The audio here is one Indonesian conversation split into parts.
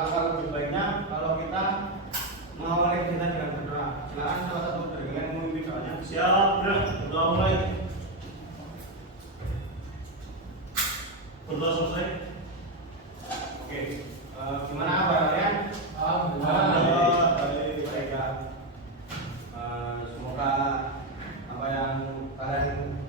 alangkah lebih baiknya kalau kita mengawali kita dengan berdoa. Silakan salah satu dari kalian memimpin doanya. Siap, udah mulai. Berdoa selesai. Oke, gimana kabar kalian? Alhamdulillah. Baik ya. Semoga apa yang kalian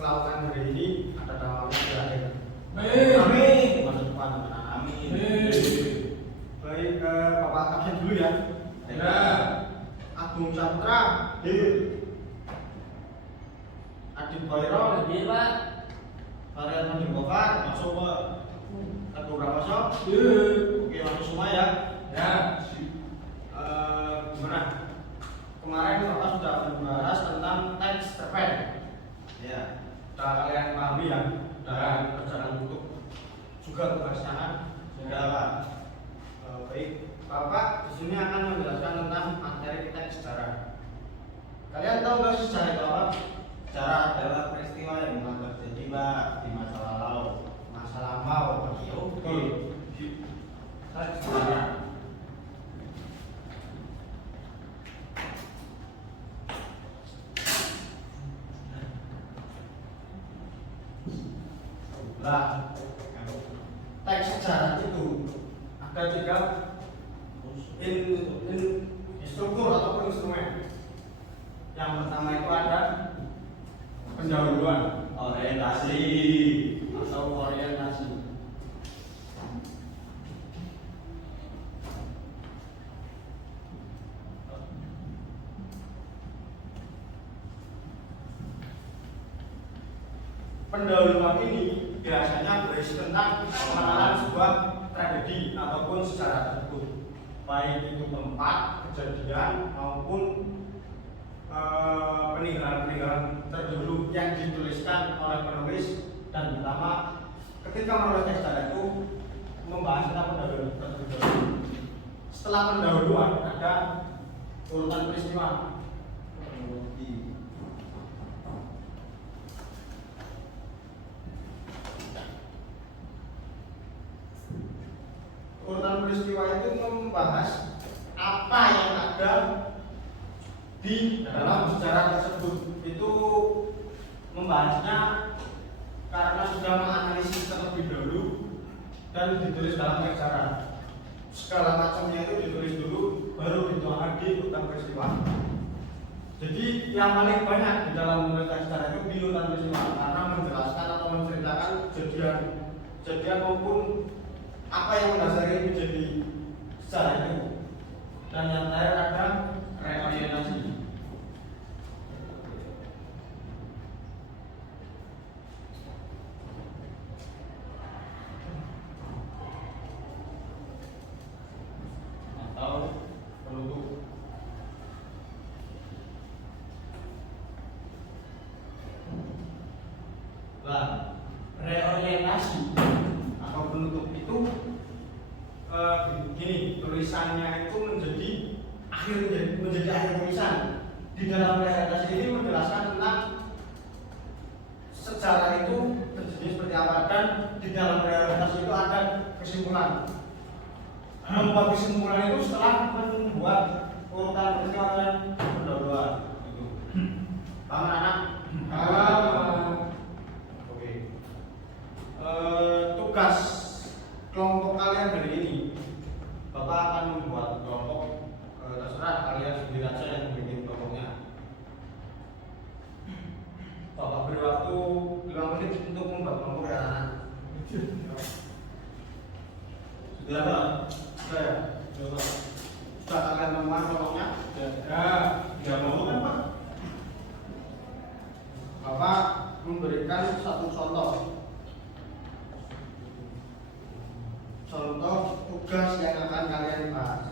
lakukan hari ini ada dampaknya di akhir. Amin. Masa depan. Amin. Baik, Bapak absen dulu ya. Ya. Agung Saputra. Adit Khairul. Iya, Pak. Varian Mandi Gofar. Masuk Pak. Teguh Prakoso. Oke, masuk semua ya. Ya. Gimana? Kemarin Bapak sudah membahas tentang teks cerpen. Ya, sudah kalian pahami ya. Dan perjalanan untuk juga kebangsaan. Ya, Pak. Baik, Bapak di sini akan menjelaskan tentang materi teks sejarah. Kalian tahu nggak sih sejarah itu apa? Sejarah adalah peristiwa yang telah terjadi Pak di masa lalu. Masa lampau. Oke. Teks sejarah. Lah, teks sejarah itu ada tiga struktur ataupun instrumen. Yang pertama itu ada pendahuluan Orientasi. atau orientasi. Pendahuluan ini biasanya berisi tentang pengenalan sebuah tragedi ataupun sejarah tersebut, baik itu tempat kejadian maupun peninggalan terdahulu yang dituliskan oleh penulis, dan pertama ketika menulis teks sejarah itu membahas tentang pendahuluan terlebih dahulu. Setelah pendahuluan ada urutan peristiwa. Urutan peristiwa itu membahas apa yang ada di dalam sejarah tersebut. Itu membahasnya karena sudah menganalisis terlebih dahulu dan ditulis dalam teks sejarah. Segala macamnya itu ditulis dulu, baru dituangkan di urutan peristiwa. Jadi yang paling banyak di dalam menulis teks sejarah itu di urutan peristiwa, karena menjelaskan atau menceritakan kejadian maupun apa yang mendasari menjadi sejarah itu. Dan yang terakhir ada reorientasi. Atau penutup. Nah, reorientasi atau penutup itu gini, tulisannya itu menjadi akhir tulisan. Di dalam reorientasi ini menjelaskan tentang sejarah itu terjadi seperti apa, dan di dalam reorientasi itu ada kesimpulan. Membuat kesimpulan itu setelah membuat urutan peristiwa dan pendahuluan. Itu. Paham anak? Oke. Tugas kelompok kalian hari ini, Bapak akan membuat kelompok, terserah kalian sendiri aja yang bikin kelompoknya. Bapak beri waktu 5 menit untuk membuat kelompok ya anak. Sudah Pak? Sudah ya? Sudah kalian menemukan kelompoknya? Ya mau kan Pak? Bapak memberikan satu contoh tugas yang akan kalian bahas.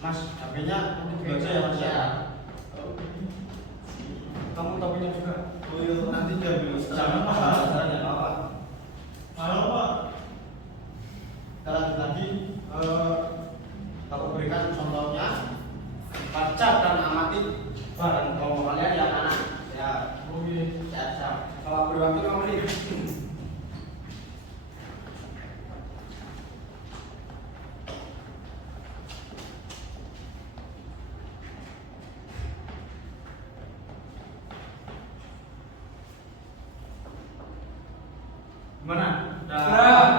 Mas, HP-nya dulu aja ya Mas ya. Kamu topinya juga. Oh iya, nanti diambil. Jangan pembahasannya apa? Halo Pak. Kita lanjut lagi. Aku berikan contohnya. Baca dan amati barang kelompok kalian yang anak. Ya. waktu 5 menit. Gimana? Sudah.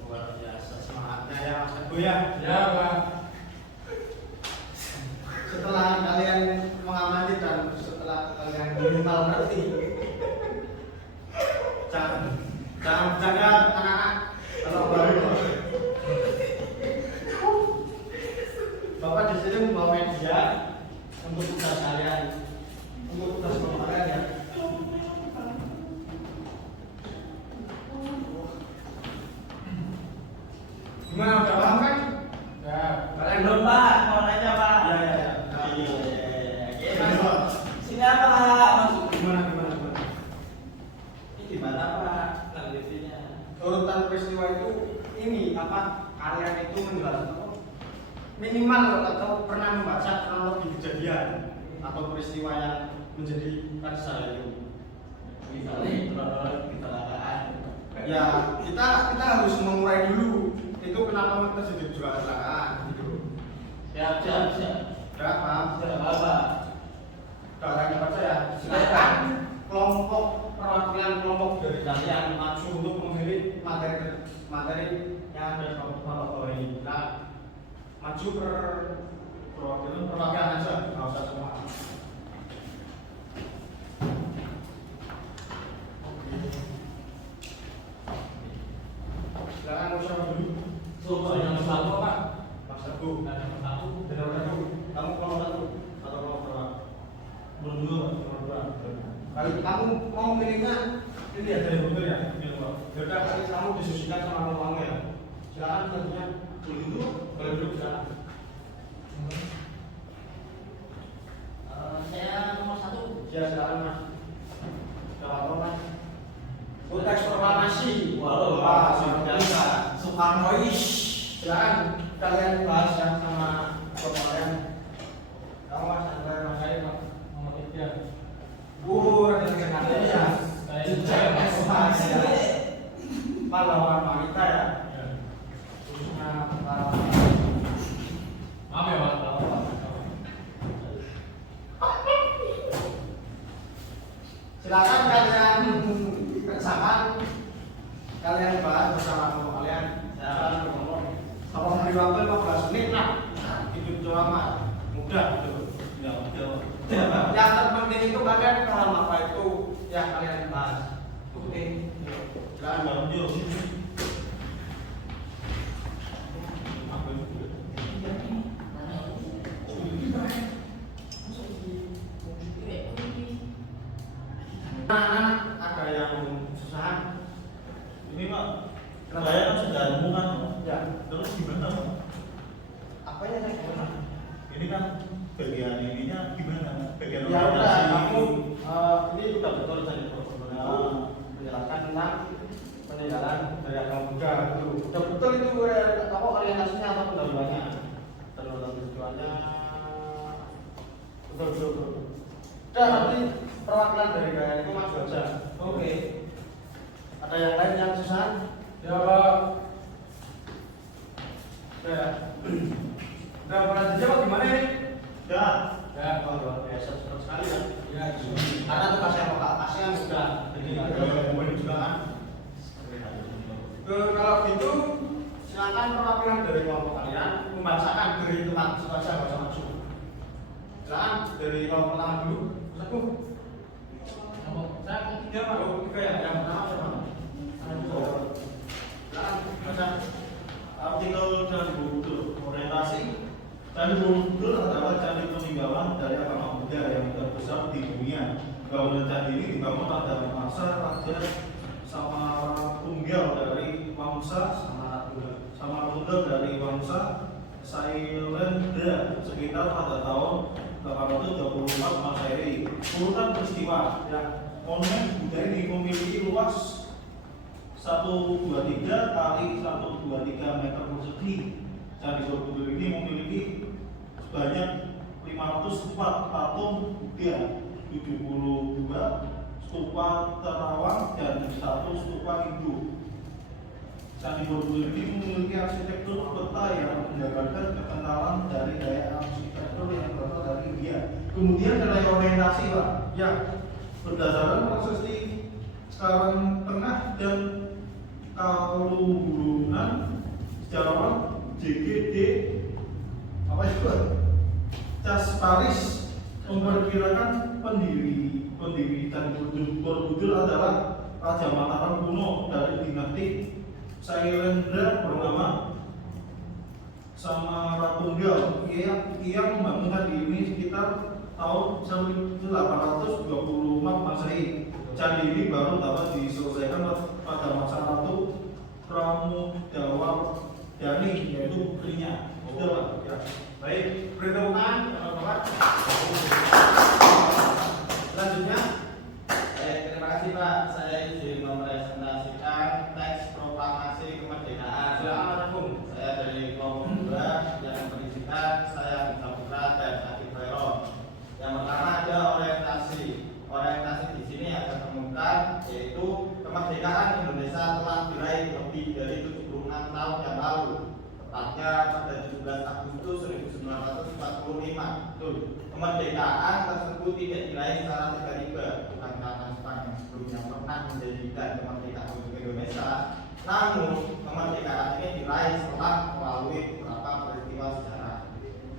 Luar biasa semangatnya ya Mas Teguh ya. Ya, Pak. Setelah kalian mengamati dan setelah kalian minimal ngerti, jangan bercanda anak-anak kalau baru. Bapak di sini membawa media untuk tugas kalian, untuk tugas bapak kalian ya. Gimana udah paham kan? Ya. Kalian Belum Pak, mau nanya Pak. Ya ya ya. Sini apa Pak? Masuk. Gimana? Ini gimana Pak? Lanjutinnya. Urutan peristiwa itu ini apa? Kalian itu menjelaskan apa? Minimal atau pernah membaca kronologi kejadian atau peristiwa yang menjadi kisah itu. Misalnya kronologi kecelakaan. Ya kita harus mengurai dulu itu kenapa terjadi juga kecelakaan gitu. Siap. Ya paham? Siap Pak. Kalian baca ya. Silakan kelompok perwakilan kelompok dari kalian maju untuk mengirim materi yang ada di kelompok ini. Nah, maju perwakilan aja, nggak usah semua. Silakan usah dulu. Coba yang satu, Pak. Mas Teguh, Dan yang satu. nomor satu. Kamu kelompok satu atau kelompok berapa? Belum dulu, Pak. Nomor dua. Kalau kamu mau milihnya ini ya dari mobil ya. Yaudah kali kamu disusikan sama kamu ya. Silakan tentunya dulu, boleh dulu silakan. Saya nomor 1. Ya silakan mas. Gak apa mas. Teks proklamasi. Wah, luar biasa. Soekarnois. Silakan kalian bahas ya sama kalian. Kamu mas antara mas saya pak. Nomor 3. Rekan-rekan ya. Jejak prestasi ya. Pahlawan wanita ya. Ya. Khususnya para Maaf ya, Pak. silakan kalian kerjakan, kalian bahas bersama kelompok kalian. Silakan berkelompok. Kalau beri waktu 15 menit lah, hidup selama mudah gitu. Ya, udah. Yang terpenting itu kalian paham apa itu yang kalian bahas. Oke. Silakan Bang Jo. Anak-anak ada yang susah. Ini Pak, saya kan sudah nemu kan, Ya. terus gimana Pak? Apa yang saya katakan? Ini kan bagian ininya gimana? Bagian Ya udah, orientasi. kamu ini sudah betul tadi sebenarnya menjelaskan tentang peninggalan dari agama Buddha itu. Sudah betul itu kamu orientasinya atau pendahuluannya? Pendahuluan peristiwanya betul. Udah nanti perwakilan dari kalian itu maju aja. Oke. Ada yang lain yang susah? Ya, Pak. Udah. Udah mulai dijawab gimana ini? Ya, Ya. Oh, luar biasa sekali ya. Ya, Karena tugasnya Pak Kasih kan sudah jadi ini juga kan. Kalau gitu silakan perwakilan dari kelompok kalian membacakan dari tempat saja nggak usah maju. Silakan dari kelompok pertama dulu. Satu. Nomor saya Tiga Pak. Oh, tiga ya. Yang pertama siapa? Silakan baca. artikel Candi Borobudur orientasi. Candi Borobudur adalah candi peninggalan dari agama Buddha yang terbesar di dunia. Bangunan candi ini dibangun pada masa Raja Samarapunggal dari Wangsa Samarapunggal dari Wangsa Sailendra sekitar pada tahun 824 Masehi. Urutan peristiwa ya, monumen Buddha ini memiliki luas 123 kali 123 meter persegi. Candi Borobudur ini memiliki sebanyak 504 patung Buddha, 72 stupa terawang dan 1 stupa induk. Candi Borobudur ini memiliki arsitektur peta yang menggambarkan kekentalan dari daya arsitektur yang berasal dari India. Kemudian nilai orientasi Pak, ya berdasarkan prasasti Karang Tengah dan Kalunggungan sejarawan JGD apa itu? Cas Paris memperkirakan pendiri Candi Borobudur adalah Raja Mataram kuno dari dinasti Sailendra bernama Samaratunggal. Ia membangun candi ini sekitar tahun 1824 Masehi. Candi ini baru dapat diselesaikan pada masa Ratu Pramodawardhani, yaitu putrinya. Betul Pak? Ya. Baik, perhitungan Bapak. Selanjutnya, Terima kasih Pak. Saya izin mempresentasikan teks proklamasi kemerdekaan. silakan Bung. Saya dari kelompok 2 yang pendidikan, saya Bisa Putra dan Akif Khairul. Yang pertama ada orientasi. Orientasi di sini yang saya temukan yaitu kemerdekaan Indonesia telah diraih lebih dari 76 tahun yang lalu, tepatnya pada 17 Agustus 1945. Kemerdekaan tersebut tidak diraih secara tiba-tiba, bukan karena Jepang yang sebelumnya pernah menjadikan kemerdekaan untuk Indonesia. Namun kemerdekaan ini diraih setelah melalui beberapa peristiwa sejarah.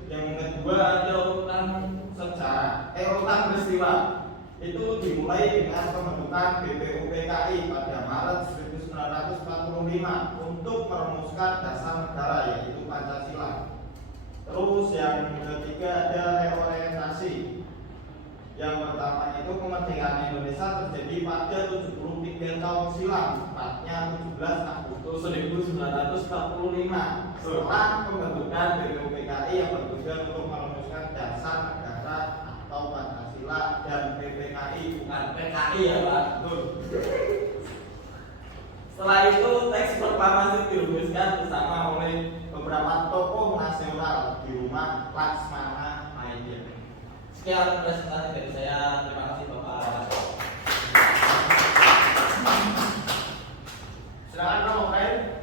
Yang kedua ada urutan sejarah, urutan peristiwa. Itu dimulai dengan pembentukan BPUPKI pada Maret 1945 untuk merumuskan dasar negara yaitu Pancasila. Terus yang ketiga ada reorientasi. Yang pertama itu kemerdekaan Indonesia terjadi pada 73 tahun silam, tepatnya 17 Agustus 1945. Setelah pembentukan BPUPKI yang bertujuan untuk merumuskan dasar negara atau Pancasila dan PPKI, bukan PKI ya Pak. Setelah itu teks proklamasi dirumuskan bersama oleh beberapa tokoh nasional di rumah Laksmana Mayya. Sekian presentasi dari saya. Terima kasih Bapak. Silakan Bang Okain.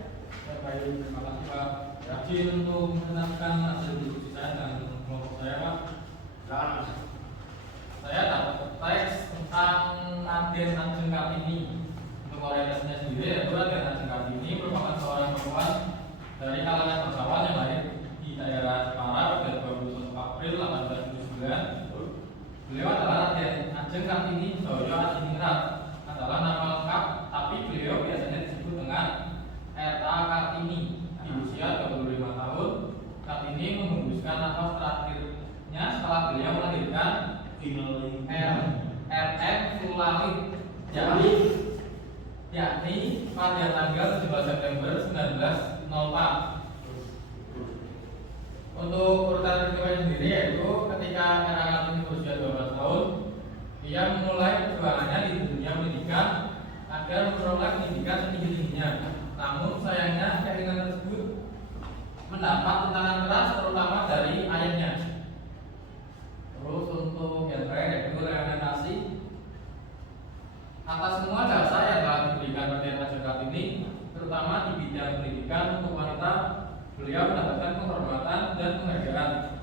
Baik, terima kasih Pak. Rajin untuk menentukan hasil diskusi saya dengan kelompok saya Pak. Silakan Mas. Saya dapat teks tentang Raden Ajeng Kartini. Untuk orientasinya sendiri, yaitu Raden Ajeng Kartini merupakan seorang perempuan dari kalangan bangsawan yang lahir di daerah Jepara pada 21 April 1879. Beliau adalah Raden Ajeng Kartini Joyo Adiningrat, adalah nama lengkap, tapi beliau biasanya disebut dengan R.A. Kartini. Di usia 25 tahun, Kartini menghembuskan nafas terakhirnya setelah beliau melahirkan R.M. Sulamit, yakni pada tanggal 17 September 1904. Untuk urutan peristiwa sendiri yaitu ketika R.A. Kartini berusia 12 tahun, ia memulai perjuangannya di dunia pendidikan agar memperoleh pendidikan setinggi-tingginya. Namun sayangnya keinginan tersebut mendapat tentangan keras terutama dari ayahnya. Terus untuk yang terakhir yaitu reorientasi. Atas semua dasar yang telah diberikan Raden Ajeng Kartini, terutama di bidang pendidikan untuk wanita, beliau mendapatkan penghormatan dan penghargaan.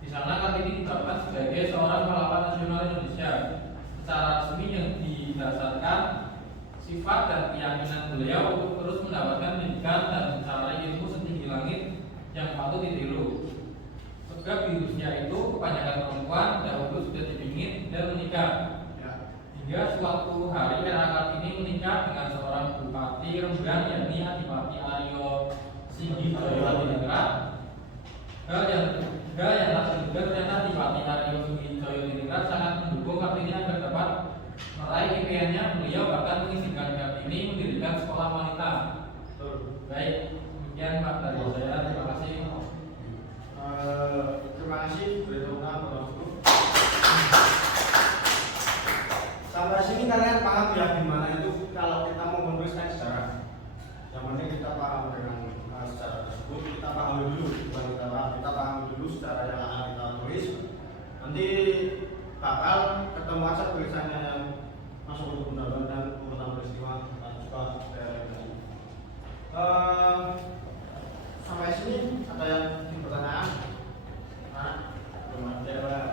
Di sana Kartini ditetapkan sebagai seorang pahlawan nasional Indonesia secara resmi yang didasarkan sifat dan keyakinan beliau untuk terus mendapatkan pendidikan dan mencari ilmu setinggi langit yang patut ditiru. Sebab di usia itu kebanyakan perempuan dahulu sudah dipingin dan menikah. Hingga suatu hari R.A. Kartini menikah dengan seorang bupati Rembang yakni Adipati Aryo Singgijoyo Adiningrat. Hal yang tak terduga ternyata Adipati Aryo Singgijoyo Adiningrat sangat mendukung Kartini agar dapat meraih impiannya. Beliau bahkan mengizinkan Kartini mendirikan sekolah wanita. Baik, demikian Pak dari saya. Terima kasih. Terima kasih perhitungan Bapak Guru. Sampai sini kalian paham ya gimana itu kalau kita mau menuliskan sejarah. Yang penting kita paham dengan sejarah tersebut, kita pahami dulu, bukan kita pahami dulu secara yang akan kita tulis. Nanti bakal ketemu aja tulisannya yang masuk ke pendalaman dan urutan peristiwa dan juga realisasi. Sampai sini ada yang pertanyaan? Nah, belum ada lah.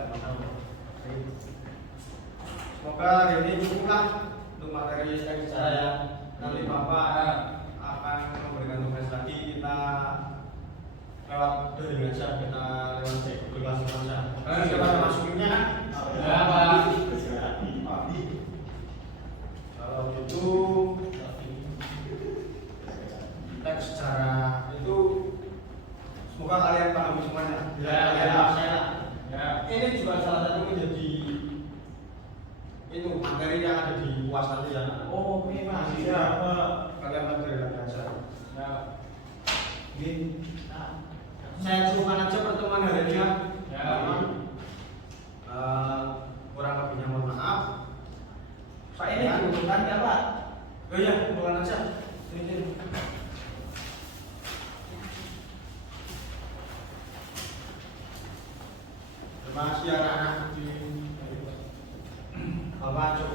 Semoga hari ini cukuplah untuk materi dari saya. Nanti Bapak akan memberikan tugas lagi, kita lewat daring aja, kita lewat kelas saja. Siapa yang masukinnya? Ya, Pak. Kalau gitu teks secara itu semoga kalian pahami semuanya. Ya, Kalian ya. paham ya. Ya. Ini juga salah satu menjadi itu materi yang ada di UAS nanti ya. Oh, oke, Mas. Siapa? Kalian materi lagi aja. Ya. Gini, saya cukupkan aja pertemuan hari ini ya. Ya. Kurang lebihnya mohon maaf. Pak ini dibutuhkan ya Pak? Oh iya, bukan aja. Sini. Terima kasih anak-anak. Bapak coba